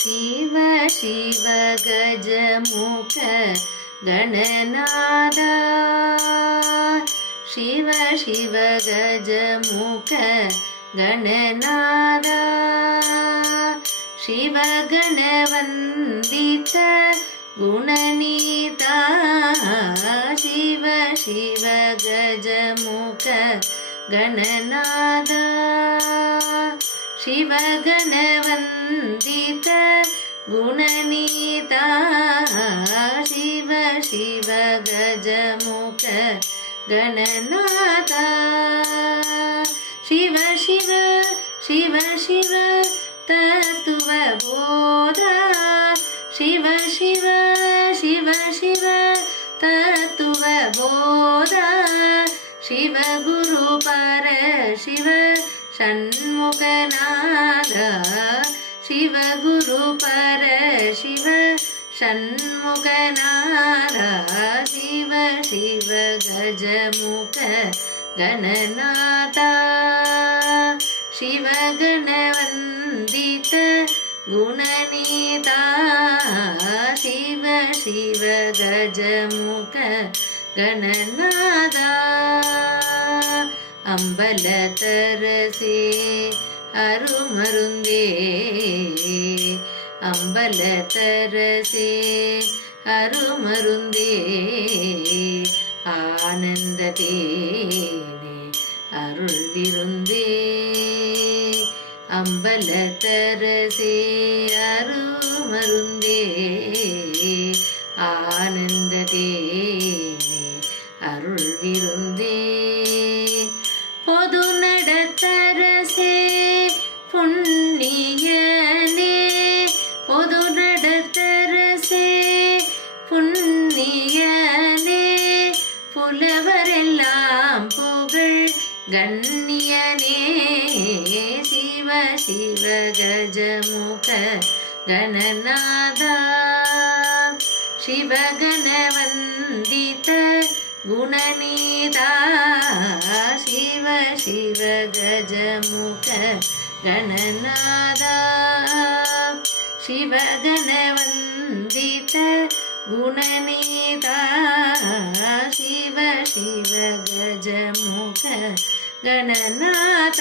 ಶಿವ ಶಿವ ಗಜಮುಖ ಗಣನಾದ ಶಿವ ಶಿವ ಗಜಮುಖ ಗಣನಾದ ಶಿವ ಗಣವಂದಿತ ಗುಣನೀತ ಶಿವ ಶಿವ ಗಜಮುಖ ಗಣನಾದ ಶಿವ ಗಣವಂದಿತ ಗುಣನೀತ ಶಿವ ಶಿವ ಗಜಮುಖ ಗಣನಾಥ ಶಿವ ಶಿವ ಶಿವ ಶಿವ ತತ್ವ ಬೋಧ ಶಿವ ಶಿವ ಶಿವ ಶಿವ ತತ್ವ ಬೋಧ ಶಿವ ಗುರು ಪರ ಶಿವ ಷಣ್ಮುಖನಾದ ಶಿವ ಗುರು ಪರ ಶಿವ ಷಣ್ಮುಖನಾದ ಶಿವ ಶಿವ ಗಜಮುಖ ಗಣನಾಥ ಶಿವ ಗಣವಂದಿತ ಗುಣನೀತ ಶಿವ ಶಿವ ಗಜಮುಖ ಗಣನಾಥ ಅಂಬಲ ತರಸೆ ಅರುಮರುಂದೇ ಅಂಬಲ ತರಸೆ ಅರುಮರುಂದೇ ಆನಂದ ತೇನೆ அருள் விருந்தே அம்பல தரசே அருமருந்தே ஆனந்த தேனே அருள் விருந்தே பொது நடத்தரசே புண்ணியனே பொது நடத்தரசே புண்ணியனே புலவரெல்லாம் புகழ் கண்ணியனே ಶಿವ ಶಿವ ಗಜಮುಖ ಗಣನಾಥ ಶಿವ ಗಣವಂದಿತ ಗುಣನೀತ ಶಿವ ಶಿವ ಗಜಮುಖ ಗಣನಾಥ ಶಿವ ಗಣವಂದಿತ ಗುಣನೀತ ಶಿವ ಶಿವ ಗಜಮುಖ ಗಣನಾಥ